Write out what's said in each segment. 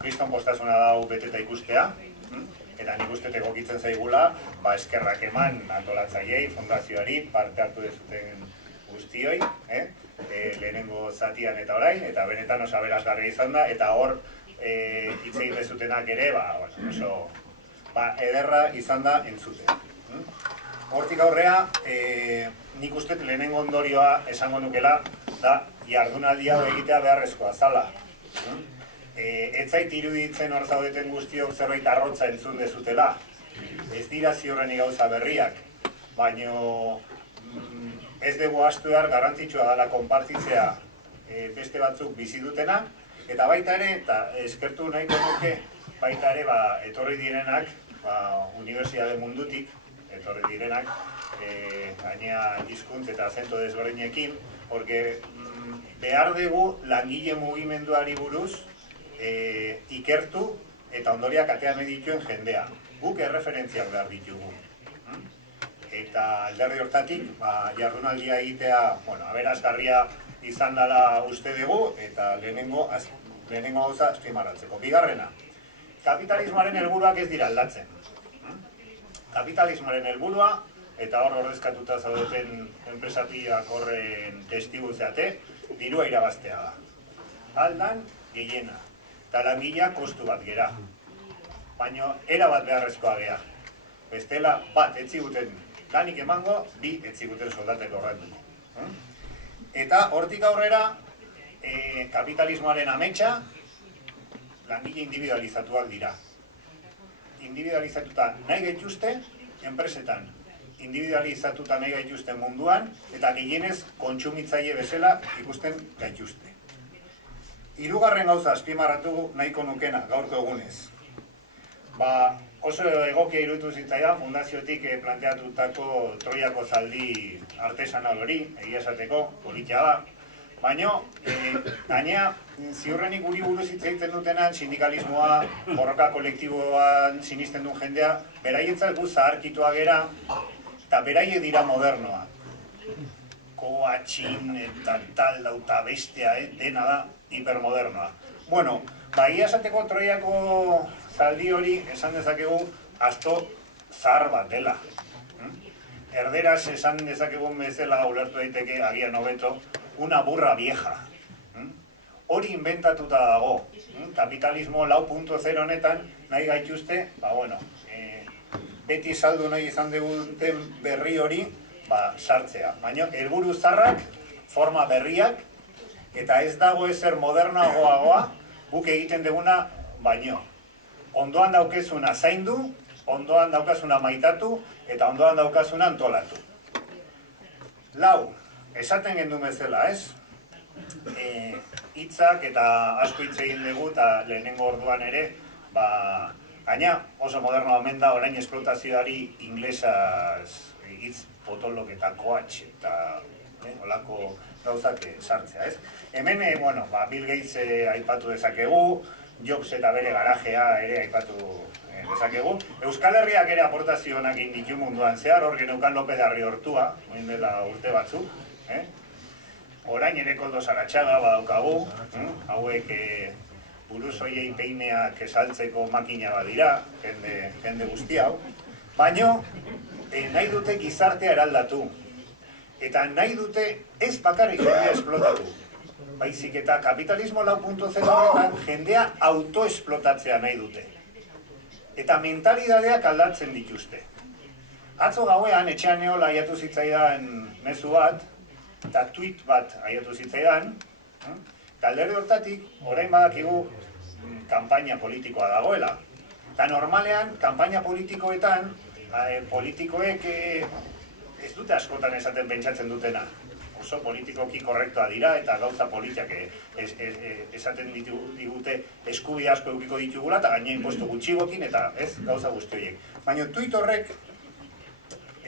kriston postasuna dau beteta ikustea, eta nik uste egokitzen zaigula, eskerrak eman antolatzaileei, fundazioari, parte hartu dezuten guztioi, lehenengo zatian eta orain, eta benetan oso aberasgarria izan da, eta hor hitz egin dezutenak ere, oso ederra izan da entzute. Hortik aurrea, nik uste lehenengo ondorioa esango nukela, da jardunaldi hau egitea beharrezkoa zala. Ez zait iruditzen hor zaudeten guztiok zerbait arrotza entzun dezutela. Ez dira ziurrenik gauza berriak, baino ez dugu astu behar garrantzitsua dela konpartitzea beste batzuk bizi dutena, eta baita ere, eta eskertu nahiko nuke, baita ere etorri direnak, unibertsitate mundutik, etorri direnak, gainea hizkuntz eta azento desberdinekin, porque behar dugu langile mugimenduari buruz ikertu eta ondoriak atean dituen jendea. Guk erreferentziak behar ditugu. Eta alderdi hortatik, jardunaldia egitea, aberasgarria izan dela uste dugu, eta lehenengo gauza azpimarratzeko. Bigarrena, kapitalismoaren helburuak ez dira aldatzen. Kapitalismoaren helburua, eta hor ordezkatuta zaudeten enpresatiak horren testigu zeate, dirua irabaztea da. Aldan, gehiena. Eta langilea kostu bat gera. Baina, era bat beharrezkoa gea. Bestela, bat, etziguten lanik emango, bi, etziguten soldateko horretuko. Eta hortik aurrera, kapitalismoaren ametsa, langile individualizatuak dira. Individualizatuta nahi gaituzte, enpresetan. Individualizatuta nahi gaituzte munduan, eta gehienez kontsumitzaile bezala ikusten gaituzte. Hirugarren gauza azpimarratu nahiko nukena, gaurko egunez. Oso egokia iruditu zitzaidan fundaziotik planteatutako Troiako zaldi artesanal hori, egia esateko, politia da. Baina, gainea, ziurrenik guri buruz hitz egiten dutenan, sindikalismoa, borroka kolektiboan sinisten duen jendea, beraientzat gu zaharkitua gera, eta beraie dira modernoa. Koatxin eta tal dauta bestea, dena da hipermodernoa. Bueno, egia esateko Troiako zaldi hori esan dezakegu asto zahar bat dela. Erderaz esan dezakegun bezala ulertu daiteke agian hobeto, una burra vieja. Hori inventatuta dago. Kapitalismo 4.0 honetan nahi gaituzte, beti saldu nahi izan duguten berri hori sartzea. Baina helburu zarrak, forma berriak, eta ez dago ezer modernoagoa guk egiten duguna baino. Ondoan daukezuna zaindu, ondoan daukazuna maitatu, eta ondoan daukazuna antolatu. Lau, esaten gendu bezala, ez? Hitzak eta asko hitz egin dugu, eta lehenengo orduan ere, gaina oso modernoa omen da orain esplotazioari inglesaz hitz potolok eta koatx eta olako gauzak sartzea, ez? Hemen, Bill Gates aipatu dezakegu, Jobs eta bere garajea ere aipatu dezakegu. Euskal Herriak ere aportazionak inditu munduan zehar, hor geneukan López de Arriortua, oin dela urte batzuk. Orain ere Koldo Saratxaga badaukagu, hauek buruz hoiei peineak esaltzeko makina badira, jende guzti hau. Baina, nahi dute gizartea eraldatu. Eta nahi dute ez bakarrik jendea esplotatu. Baizik eta kapitalismo 4.0 honetan jendea autoesplotatzea nahi dute. Eta mentalidadeak aldatzen dituzte. Atzo gauean, etxean neola aiatu zitzaidan mezu bat, eta tweet bat aiatu zitzaidan, eta alderdi hortatik, orain badakigu kanpaina politikoa dagoela. Eta normalean, kanpaina politikoetan, politikoek ez dute askotan esaten pentsatzen dutena. Oso politikoki korrektoa dira eta gauza politiak esaten digute eskubi asko edukiko ditugula eta gaina impostu gutxigokin eta ez gauza guzti horiek. Baina tuit horrek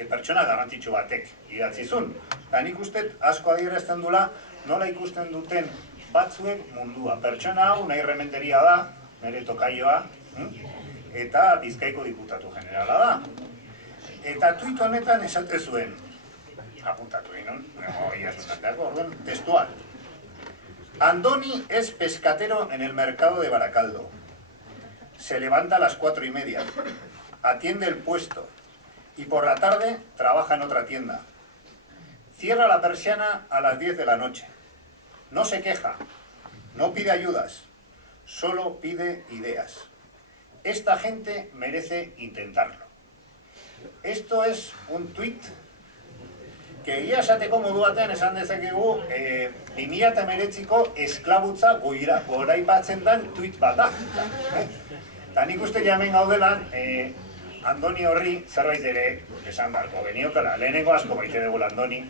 pertsona garrantzitsu batek idatzi zuen. Eta nik uste asko adierazten dula nola ikusten duten batzuek mundua. Pertsona hau nahi rementeria da, nire tokaioa, eta Bizkaiko diputatu generala da. Eta tuit honetan esate zuen, apuntatu egin, orduan, textual. Andoni es pescatero en el mercado de Baracaldo. se levanta a las 4:30, atiende el puesto y por la tarde trabaja en otra tienda. Cierra la persiana a las 10 de la noche. No se queja, no pide ayudas, solo pide ideas. Esta gente merece intentarlo. Esto es un tuit que egia esateko modu batean esan dezakegu 2019ko esklabutza goraipatzen den tuit bat da. Eta nik uste jamen gaudelan Andoni horri zerbait ere esan darko geniokala. Lehenengo asko maite dugu Andoni.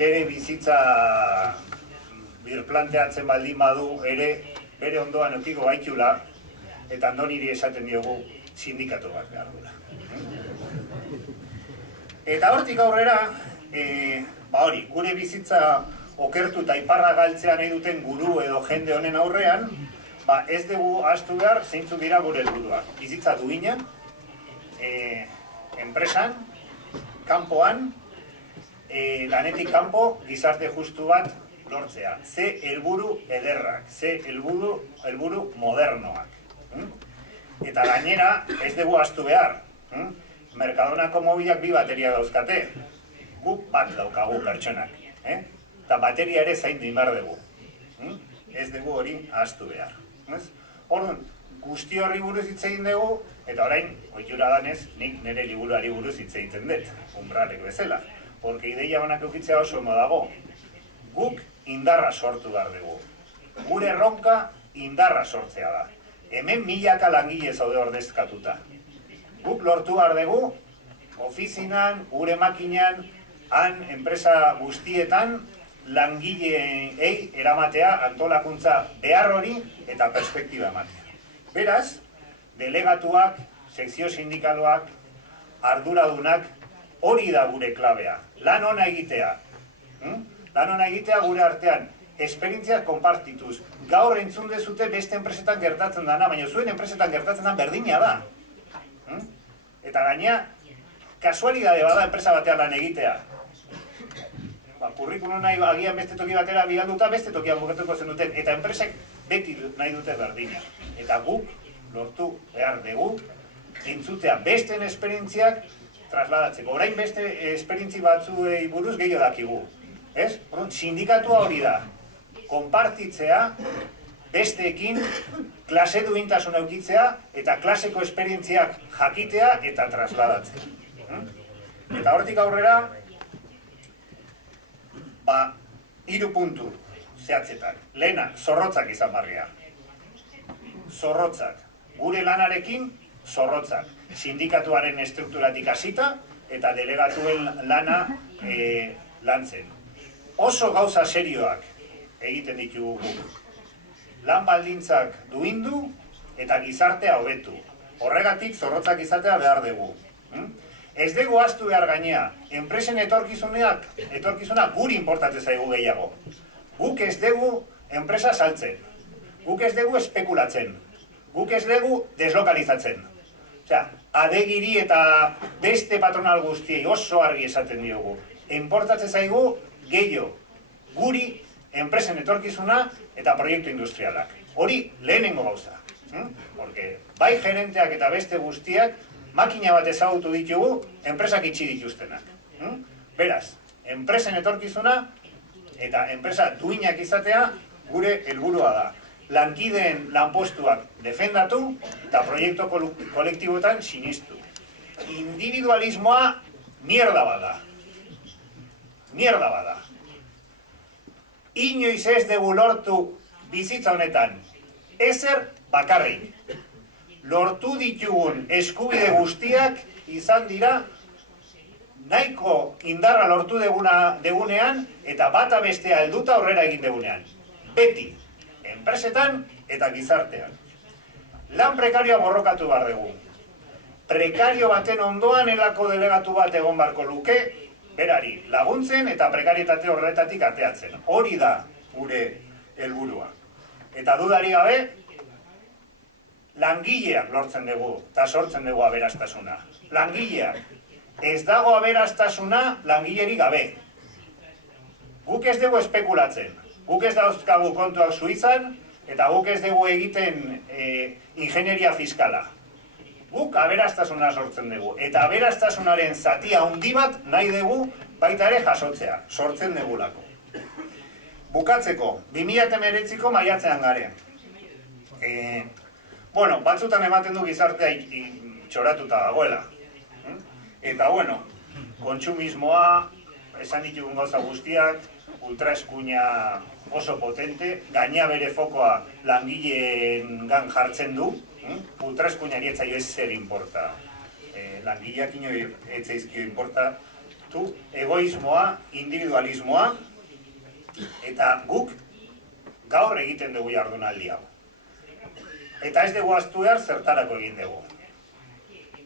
Bere bizitza birplanteatzen baldin badu ere bere ondoan eukiko gaitula eta Andoniri esaten diogu sindikatu bat behar dula. Eta hortik aurrera, hori, gure bizitza okertu eta iparra galtzea nahi duten guru edo jende honen aurrean, ez dugu ahaztu behar zeintzuk dira gure helburuak. Bizitza duina, enpresan, kanpoan, lanetik kanpo, gizarte justu bat lortzea. Ze helburu ederrak, ze helburu modernoak. Eta gainera, ez dugu ahaztu behar. Mercadonako mobilak 2 bateria dauzkate. Guk bat daukagu pertsonak. Eta bateria ere zaindu inbar dugu. Ez dugu hori ahaztu behar. Orduan, guzti horri buruz hitz egin dugu, eta orain, ohitura danez, nik nire liburuari buruz hitz egiten dut, umbralek bezala. Porque ideia honak eukitzea oso ondo dago. Guk indarra sortu behar dugu. Gure erronka indarra sortzea da. Hemen milaka langile zaude ordezkatuta. Guk lortu behar dugu, ofizinan, gure makinan, han enpresa guztietan, langileei eramatea antolakuntza behar hori eta perspektiba ematea. Beraz, delegatuak, sekzio sindikaloak, arduradunak, hori da gure klabea. Lan ona egitea. Lan ona egitea gure artean. Esperientziak konpartituz. Gaur entzun dezute beste enpresetan gertatzen dana, baina zuen enpresetan gertatzen da berdina da. Eta gaina, kasualidade bada enpresa batean lan egitea. Kurrikulum nahi agian beste toki batera bialduta beste tokian bukatuko zen duten. Eta enpresek beti nahi dute berdina. Eta guk lortu behar dugu entzutea besten esperientziak trasladatzeko. Orain beste esperientzi batzuei buruz gehiago dakigu. Sindikatua hori da. Konpartitzea besteekin klase duintasun eukitzea eta klaseko esperientziak jakitea eta trasladatzea. Eta hortik aurrera, 3 puntu zehatzetak. Lehena, zorrotzak izan barria. Zorrotzak. Gure lanarekin, zorrotzak. Sindikatuaren estrukturatik hasita eta delegatuen lana lantzen. Oso gauza serioak egiten ditugu guk. Lan baldintzak duindu eta gizartea hobetu. Horregatik zorrotzak izatea behar dugu. Ez dugu ahaztu behar gainea, enpresen etorkizuna guri importatzen zaigu gehiago. Guk ez dugu enpresa saltzen, guk ez dugu espekulatzen, guk ez dugu deslokalizatzen. Osea, adegiri eta beste patronal guztiei oso argi esaten diogu. Importatzen zaigu gehiago, guri enpresen etorkizuna eta proiektu industrialak. Hori lehenengo gauza. Porque bai gerenteak eta beste guztiak makina bat ezagutu ditugu, enpresak itxi dituztenak. Beraz, enpresen etorkizuna eta enpresa duinak izatea gure helburua da. Lankideen lanpostuak defendatu eta proiektu kolektiboetan sinistu. Individualismoa mierda bada. Mierda bada. Inoiz ez dugu lortu bizitza honetan. Ezer bakarrik. Lortu ditugun eskubide guztiak izan dira nahiko indarra lortu degunean eta bata bestea helduta aurrera egin degunean. Beti, enpresetan eta gizartean. Lan prekarioa borrokatu behar dugu. Prekario baten ondoan elako delegatu bat egon barko luke, berari laguntzen eta prekarietate horretatik ateatzen. Hori da gure helburua. Eta dudari gabe, langileak lortzen dugu eta sortzen dugu aberastasuna. Langileak. Ez dago aberastasuna langileri gabe. Guk ez dugu espekulatzen. Guk ez dauzkagu kontuak Suizan Eta guk ez dugu egiten ingenieria fiskala. Guk aberastasuna sortzen dugu. Eta aberastasunaren zatia handi bat nahi dugu baita ere jasotzea. Sortzen dugulako. Bukatzeko, 2019ko maiatzean gare. Bueno, batzutan ematen du gizartea txoratuta dagoela. Eta, bueno, kontsumismoa, esan ditugun gauza guztiak, ultraeskuina oso potente, gaina bere fokoa langileen gan jartzen du, ultraeskuinari etzaio ez zer importa. Langileak inoi etzaizkio importa, egoismoa, individualismoa, eta guk gaur egiten dugu jardunaldi hau. Eta ez dugu ahaztu behar zertarako egin dugu.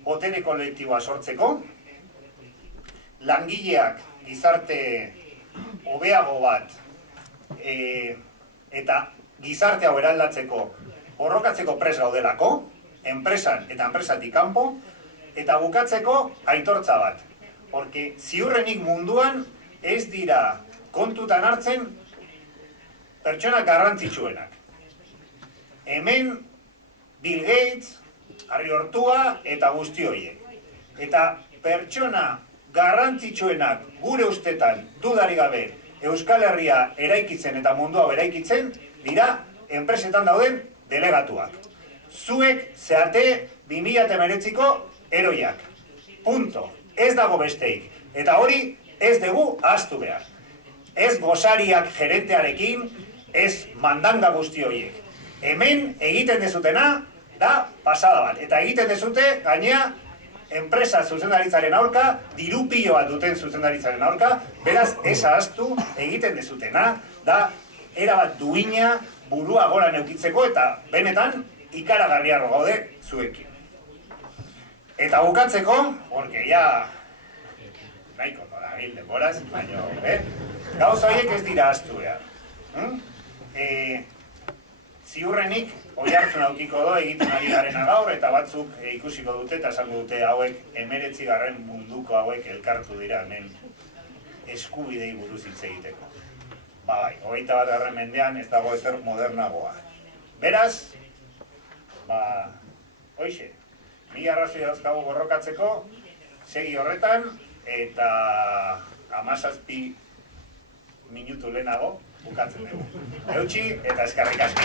Botere kolektiboa sortzeko, langileak gizarte hobeago bat eta gizarte hau eraldatzeko borrokatzeko prest gaudelako, enpresan eta enpresatik kanpo, eta bukatzeko aitortza bat. Porque ziurrenik munduan ez dira kontutan hartzen pertsonak garrantzitsuenak. Hemen Bill Gates, Harri Hortua eta guzti horiek. Eta pertsona garrantzitsuenak gure ustetan dudarik gabe Euskal Herria eraikitzen eta mundu hau eraikitzen dira enpresetan dauden delegatuak. Zuek zeate 2019ko eroiak. Punto. Ez dago besteik. Eta hori ez dugu ahaztu behar. Ez gosariak gerentearekin, ez mandanga guzti horiek. Hemen egiten dezutena da pasada bat. Eta egiten dezute gainea enpresa zuzendaritzaren aurka, dirupio bat duten zuzendaritzaren aurka, beraz ez ahaztu egiten dezutena da erabat duina burua gora neukitzeko eta benetan ikaragarriarro gaude zuekin. Eta bukatzeko, porque ya nahiko da hil denboraz, baina gauza horiek ez dira ahaztu behar. Ziurrenik oihartzun aukiko do egiten ari garena gaur eta batzuk ikusiko dute eta esango dute hauek 19. munduko hauek elkartu dira hemen eskubidei buruz hitz egiteko. Bai, 21. mendean ez dago ezer modernagoa. Beraz, hoixe, 1000 arrazoi dauzkagu borrokatzeko, segi horretan eta 17 minutu lehenago bukatzen dugu. Eutsi eta eskerrik asko.